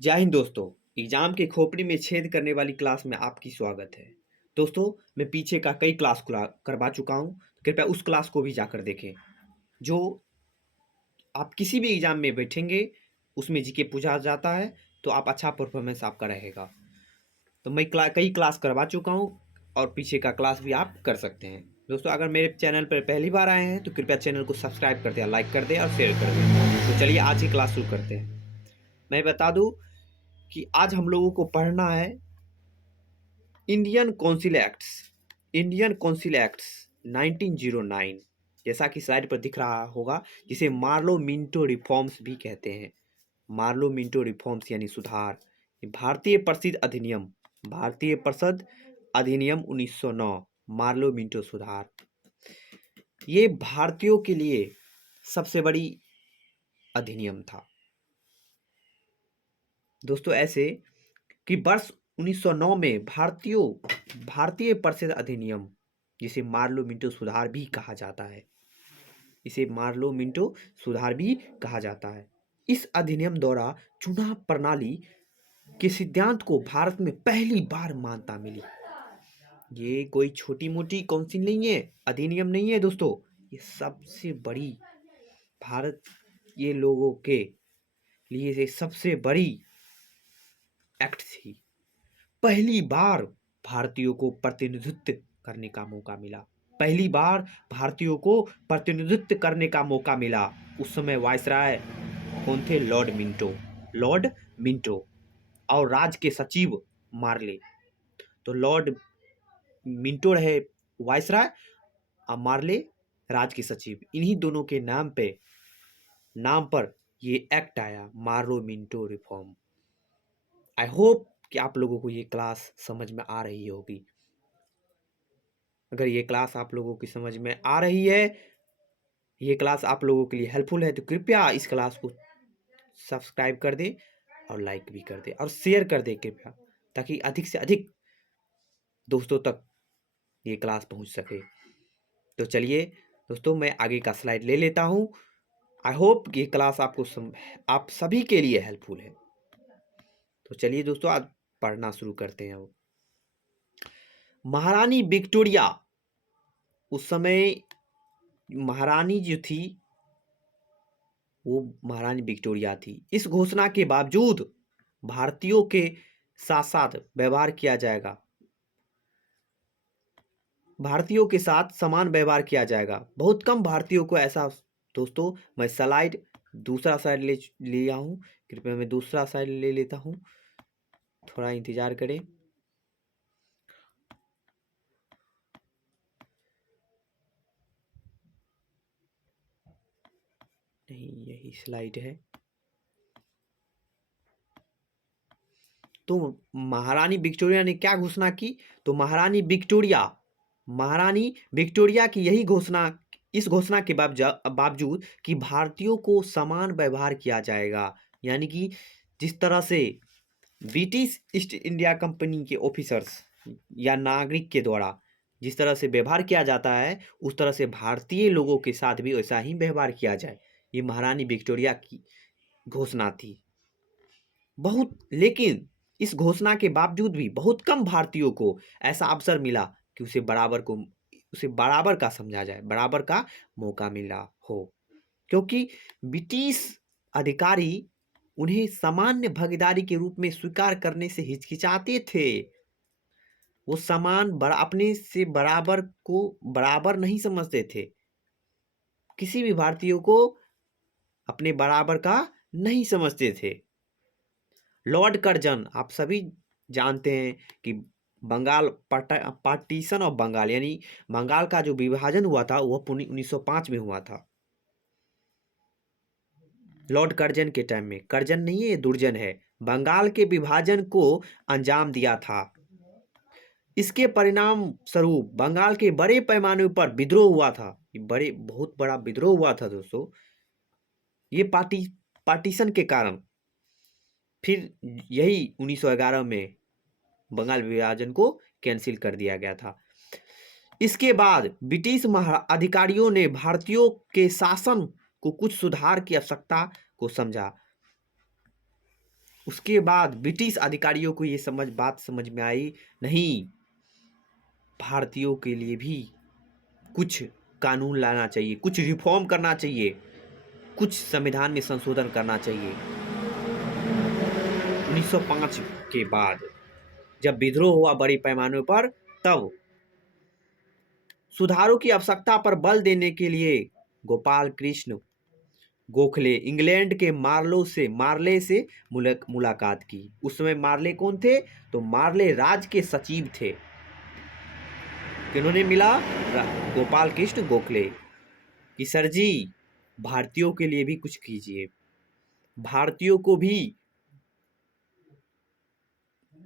जय हिंद दोस्तों। एग्जाम के खोपड़ी में छेद करने वाली क्लास में आपकी स्वागत है। दोस्तों, मैं पीछे का कई क्लास करवा चुका हूँ। कृपया उस क्लास को भी जाकर देखें। जो आप किसी भी एग्जाम में बैठेंगे उसमें जीके पूछा जाता है, तो आप अच्छा परफॉर्मेंस आपका रहेगा। तो मैं कई क्लास करवा चुका हूँ और पीछे का क्लास भी आप कर सकते हैं। दोस्तों, अगर मेरे चैनल पर पहली बार आए हैं तो कृपया चैनल को सब्सक्राइब कर दें, लाइक कर दें और शेयर कर दें। तो चलिए आज की क्लास शुरू करते हैं। मैं बता दूं कि आज हम लोगों को पढ़ना है Indian council acts. Indian council acts 1909, जैसा कि स्लाइड पर दिख रहा होगा, जिसे मार्लो मिंटो रिफॉर्म्स भी कहते हैं। मार्लो मिंटो रिफॉर्म्स यानी सुधार। भारतीय प्रसिद्ध अधिनियम, भारतीय प्रसिद्ध अधिनियम 1909, मार्लो मिंटो सुधार। ये भारतीयों के लिए सबसे बड़ी अधिनियम था। दोस्तों, ऐसे कि वर्ष 1909 में भारतीय प्रसिद्ध अधिनियम, जिसे मार्लो मिंटो सुधार भी कहा जाता है, इसे मार्लो मिंटो सुधार भी कहा जाता है। इस अधिनियम द्वारा चुनाव प्रणाली के सिद्धांत को भारत में पहली बार मान्यता मिली। ये कोई छोटी मोटी काउंसिल नहीं है, अधिनियम नहीं है दोस्तों। ये सबसे बड़ी, भारत ये लोगों के लिए ये सबसे बड़ी एक्ट थी। पहली बार भारतीयों को प्रतिनिधित्व करने का मौका मिला। पहली बार भारतीयों को प्रतिनिधित्व करने का मौका मिला। उस समय वायसराय कौन थे? Lord Minto. लॉर्ड मिंटो और राज के सचिव मार्ले। तो लॉर्ड मिंटो रहे वायसराय और मार्ले राज के सचिव। इन्हीं दोनों के नाम पर ये एक्ट आया, Morley Minto reform. I hope कि आप लोगों को ये क्लास समझ में आ रही होगी। अगर ये क्लास आप लोगों की समझ में आ रही है, ये क्लास आप लोगों के लिए हेल्पफुल है, तो कृपया इस क्लास को सब्सक्राइब कर दें और लाइक भी कर दें और शेयर कर दें कृपया, ताकि अधिक से अधिक दोस्तों तक ये क्लास पहुंच सके। तो चलिए दोस्तों, मैं आगे का स्लाइड ले लेता हूं। आई होप ये क्लास आप सभी के लिए हेल्पफुल है। तो चलिए दोस्तों, आज पढ़ना शुरू करते हैं। महारानी विक्टोरिया, उस समय महारानी जो थी वो महारानी विक्टोरिया थी। इस घोषणा के बावजूद भारतीयों के साथ साथ व्यवहार किया जाएगा, भारतीयों के साथ समान व्यवहार किया जाएगा। बहुत कम भारतीयों को ऐसा। दोस्तों, मैं दूसरा साइड ले लिया हूं। कृपया मैं दूसरा साइड ले लेता हूं, थोड़ा इंतजार करें। नहीं, यही स्लाइड है। तो महारानी विक्टोरिया ने क्या घोषणा की? तो महारानी विक्टोरिया की यही घोषणा, इस घोषणा के बावजूद कि भारतीयों को समान व्यवहार किया जाएगा, यानी कि जिस तरह से ब्रिटिश ईस्ट इंडिया कंपनी के ऑफिसर्स या नागरिक के द्वारा जिस तरह से व्यवहार किया जाता है, उस तरह से भारतीय लोगों के साथ भी वैसा ही व्यवहार किया जाए। ये महारानी विक्टोरिया की घोषणा थी। लेकिन इस घोषणा के बावजूद भी बहुत कम भारतीयों को ऐसा अवसर मिला कि उसे बराबर का समझा जाए, बराबर का मौका मिला हो, क्योंकि ब्रिटिश अधिकारी उन्हें सामान्य भागीदारी के रूप में स्वीकार करने से हिचकिचाते थे। वो अपने से बराबर को बराबर नहीं समझते थे। किसी भी भारतीय को अपने बराबर का नहीं समझते थे। लॉर्ड कर्जन, आप सभी जानते हैं कि पार्टीशन ऑफ बंगाल, यानी बंगाल का जो विभाजन हुआ था वह 1905 में हुआ था। लॉर्ड कर्जन के टाइम में, कर्जन नहीं है, ये दुर्जन है, बंगाल के विभाजन को अंजाम दिया था। इसके परिणाम स्वरूप बंगाल के बड़े पैमाने पर विद्रोह हुआ था। बहुत बड़ा विद्रोह हुआ था दोस्तों। ये पार्टीशन के कारण फिर यही 1911 में बंगाल विभाजन को कैंसिल कर दिया गया था। इसके बाद ब्रिटिश अधिकारियों ने भारतीयों के शासन को कुछ सुधार की आवश्यकता को समझा। उसके बाद ब्रिटिश अधिकारियों को ये बात समझ में आई, नहीं, भारतीयों के लिए भी कुछ कानून लाना चाहिए, कुछ रिफॉर्म करना चाहिए, कुछ संविधान में संशोधन करना चाहिए। 1905 के बाद जब विद्रोह हुआ बड़े पैमाने पर, तब सुधारों की आवश्यकता पर बल देने के लिए गोपाल कृष्ण गोखले इंग्लैंड के मार्ले से मुलाकात की। उस समय मार्ले कौन थे? तो मार्ले राज के सचिव थे। किन्होंने मिला? गोपाल कृष्ण गोखले कि सर जी, भारतीयों के लिए भी कुछ कीजिए, भारतीयों को भी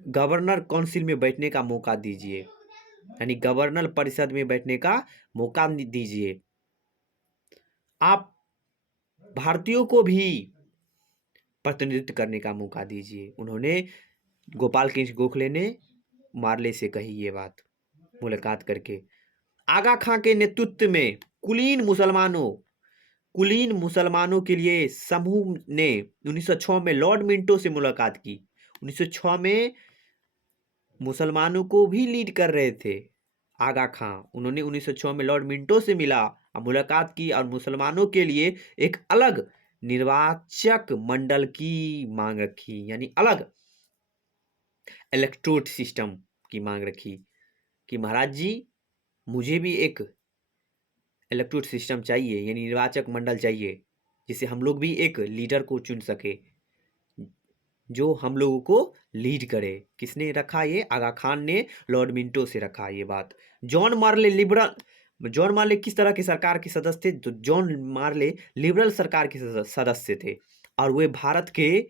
गवर्नर काउंसिल में बैठने का मौका दीजिए, यानी गवर्नर परिषद में बैठने का मौका दीजिए, आप भारतीयों को भी प्रतिनिधित्व करने का मौका दीजिए। उन्होंने, गोपाल कृष्ण गोखले ने मार्ले से कही ये बात मुलाकात करके। आगा खां के नेतृत्व में कुलीन मुसलमानों के लिए समूह ने 1906 में लॉर्ड मिंटो से मुलाकात की। 1906 में मुसलमानों को भी लीड कर रहे थे आगा खां। उन्होंने 1906 में लॉर्ड मिंटो से मिला और मुलाकात की और मुसलमानों के लिए एक अलग निर्वाचक मंडल की मांग रखी, यानी अलग इलेक्टोरेट सिस्टम की मांग रखी कि महाराज जी, मुझे भी एक इलेक्टोरेट सिस्टम चाहिए, यानी निर्वाचक मंडल चाहिए, जिससे हम लोग भी एक लीडर को चुन सके, जो हम लोगों को लीड करे। किसने रखा ये? आगा खान ने लॉर्ड मिंटो से रखा ये बात। जॉन मार्ले किस तरह की सरकार के सदस्य थे? तो जॉन मार्ले लिबरल सरकार के सदस्य थे और वे भारत के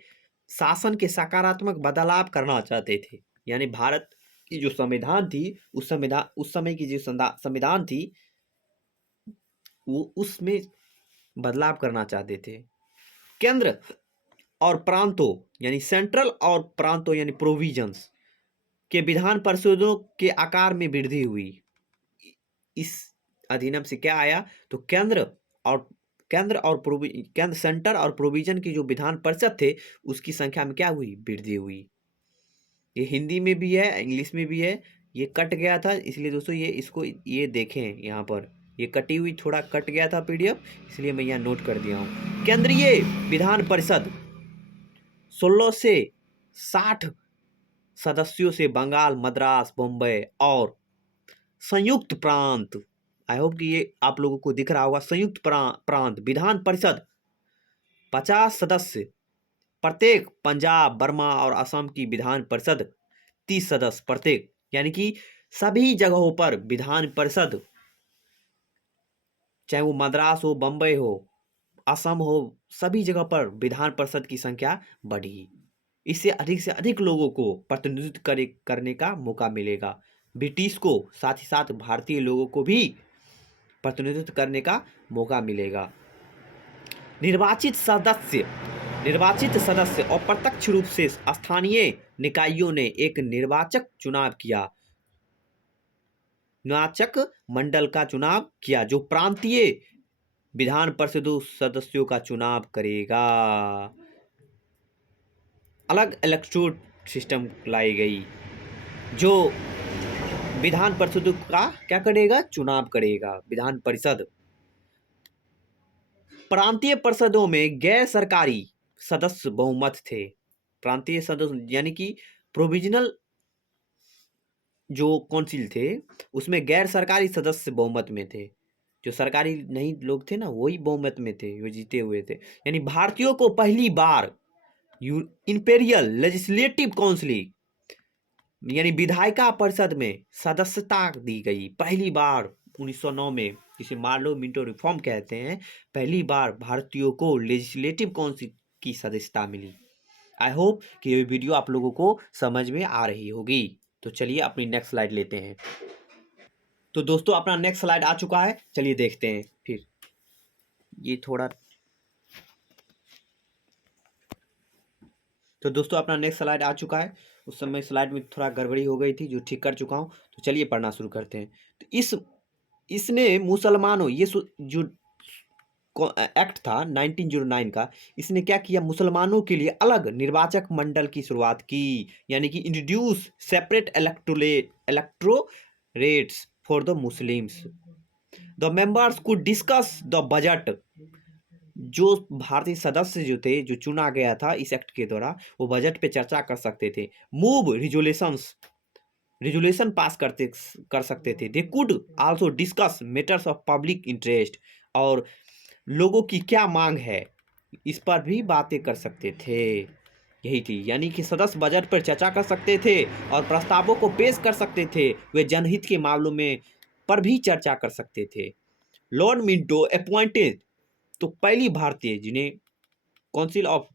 शासन के सकारात्मक बदलाव करना चाहते थे। यानी भारत की जो संविधान थी, उस समय की जो संविधान थी, वो उसमें बदलाव करना चाहते थे। केंद्र और प्रांतों, यानी सेंट्रल और प्रांतों यानी प्रोविजंस के विधान परिषदों के आकार में वृद्धि हुई। इस अधिनियम से क्या आया? तो सेंटर और प्रोविजन की जो विधान परिषद थे, उसकी संख्या में क्या हुई? वृद्धि हुई। ये हिंदी में भी है, इंग्लिश में भी है। ये कट गया था, इसलिए दोस्तों ये देखें, यहाँ पर ये कटी हुई थोड़ा कट गया था पीडीएफ, इसलिए मैं यहाँ नोट कर दिया हूँ। केंद्रीय विधान परिषद 16 से 60 सदस्यों से बंगाल, मद्रास, बम्बई और संयुक्त प्रांत, आई होप कि ये आप लोगों को दिख रहा होगा, संयुक्त प्रांत विधान परिषद 50 सदस्य, प्रत्येक पंजाब, बर्मा और असम की विधान परिषद 30 सदस्य प्रत्येक, यानी कि सभी जगहों पर विधान परिषद, चाहे वो मद्रास हो, बम्बई हो, असम हो, सभी जगह पर विधान परिषद की संख्या बढ़ी। इससे अधिक से अधिक लोगों को प्रतिनिधित्व करने का मौका मिलेगा। ब्रिटिश को, साथ ही साथ भारतीय लोगों को भी प्रतिनिधित्व करने का मौका मिलेगा। निर्वाचित सदस्य और प्रत्यक्ष रूप से स्थानीय निकायों ने एक निर्वाचक मंडल का चुनाव किया, जो प्रांतीय विधान परिषदों सदस्यों का चुनाव करेगा। अलग इलेक्टोरेट सिस्टम लाई गई, जो विधान परिषदों का क्या करेगा? चुनाव करेगा। विधान परिषद, प्रांतीय परिषदों में गैर सरकारी सदस्य बहुमत थे। प्रांतीय सदस्य यानी कि प्रोविजनल जो काउंसिल थे, उसमें गैर सरकारी सदस्य बहुमत में थे। जो सरकारी नहीं लोग थे ना, वही बहुमत में थे, वो जीते हुए थे। यानी भारतीयों को पहली बार इंपेरियल लेजिस्लेटिव काउंसिल, यानी विधायिका परिषद में सदस्यता दी गई पहली बार 1909 में, जिसे मार्लो मिंटो रिफॉर्म कहते हैं। पहली बार भारतीयों को लेजिस्लेटिव काउंसिल की सदस्यता मिली। आई होप कि ये वीडियो आप लोगों को समझ में आ रही होगी। तो चलिए अपनी नेक्स्ट स्लाइड लेते हैं। तो दोस्तों अपना नेक्स्ट स्लाइड आ चुका है, चलिए देखते हैं। फिर ये थोड़ा, तो दोस्तों अपना नेक्स्ट स्लाइड आ चुका है। उस समय स्लाइड में थोड़ा गड़बड़ी हो गई थी, जो ठीक कर चुका हूँ। तो चलिए पढ़ना शुरू करते हैं। तो इसने मुसलमानों, जो एक्ट था 1909 का, इसने क्या किया, मुसलमानों के लिए अलग निर्वाचक मंडल की शुरुआत की, यानी कि introduce separate electorates for the Muslims. The members could discuss the budget. जो भारतीय सदस्य जो थे, जो चुना गया था इस एक्ट के द्वारा, वो बजट पे चर्चा कर सकते थे। मूव रिजोल्यूशन पास कर सकते थे। They could also discuss matters of public interest, और लोगों की क्या मांग है इस पर भी बातें कर सकते थे। यही थी, यानी कि सदस्य बजट पर चर्चा कर सकते थे और प्रस्तावों को पेश कर सकते थे। वे जनहित के मामलों में पर भी चर्चा कर सकते थे। लॉर्ड मिंटो अपॉइंटेड, तो पहली भारतीय जिन्हें काउंसिल ऑफ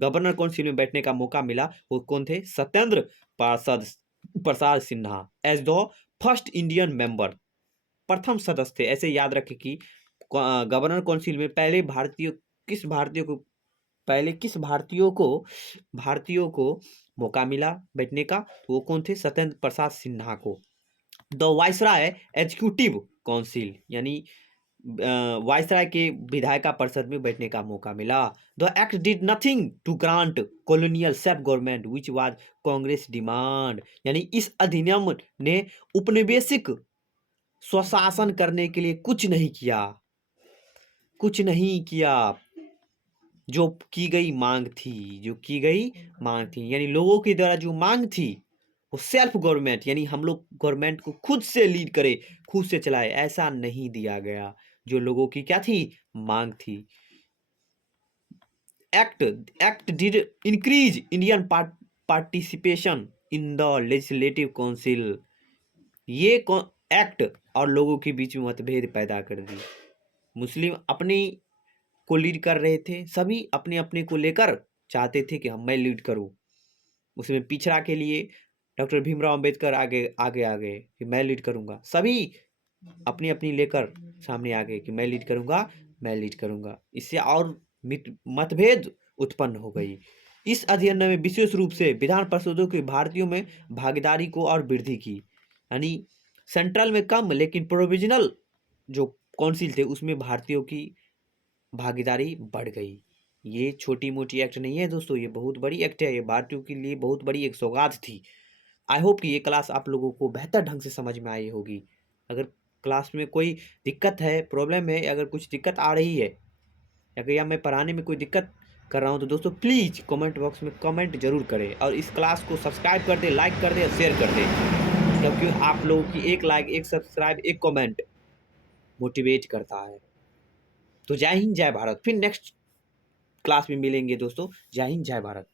गवर्नर काउंसिल में बैठने का मौका मिला, वो कौन थे, Satyendra Prasad Prasad Sinha as the first Indian member, प्रथम सदस्य थे। ऐसे याद रखें कि गवर्नर काउंसिल में पहले किस भारतीयों को मौका मिला बैठने का, तो वो कौन थे, सत्येंद्र प्रसाद सिन्हा को। द वाइसराय एग्जीक्यूटिव काउंसिल, यानी वाइसराय के विधायिका परिषद में बैठने का मौका मिला। The act did nothing to grant colonial self government which was Congress demand, यानी इस अधिनियम ने उपनिवेशिक स्वशासन करने के लिए कुछ नहीं किया, जो की गई मांग थी, यानी लोगों के द्वारा जो मांग थी वो सेल्फ गवर्नमेंट, यानी हम लोग गवर्नमेंट को खुद से लीड करे, खुद से चलाए, ऐसा नहीं दिया गया, जो लोगों की क्या थी, मांग थी। Act did increase Indian participation in the legislative council, ये एक्ट और लोगों के बीच में मतभेद पैदा कर दी। मुस्लिम अपने को लीड कर रहे थे, सभी अपने अपने को लेकर चाहते थे कि मैं लीड करूं। उसमें पिछड़ा के लिए डॉक्टर भीमराव अंबेडकर आगे कि मैं लीड करूंगा, सभी अपनी अपनी लेकर सामने आ गए कि मैं लीड करूंगा। इससे और मतभेद उत्पन्न हो गई। इस अध्ययन में विशेष रूप से विधान परिषदों के भारतीयों में भागीदारी को और वृद्धि की, यानी सेंट्रल में कम लेकिन प्रोविजनल जो काउंसिल थे उसमें भारतीयों की भागीदारी बढ़ गई। ये छोटी मोटी एक्ट नहीं है दोस्तों, ये बहुत बड़ी एक्ट है, ये भारतीयों के लिए बहुत बड़ी एक सौगात थी। आई होप कि ये क्लास आप लोगों को बेहतर ढंग से समझ में आई होगी। अगर क्लास में कोई दिक्कत है, प्रॉब्लम है, अगर कुछ दिक्कत आ रही है, या मैं पढ़ाने में कोई दिक्कत कर रहा हूँ, तो दोस्तों प्लीज़ कमेंट बॉक्स में कमेंट जरूर करें, और इस क्लास को सब्सक्राइब कर दें, लाइक कर दें और शेयर कर दें, क्योंकि आप लोगों की एक लाइक, एक सब्सक्राइब, एक कमेंट मोटिवेट करता है। तो जय हिंद जय भारत, फिर नेक्स्ट क्लास में मिलेंगे दोस्तों। जय हिंद जय भारत।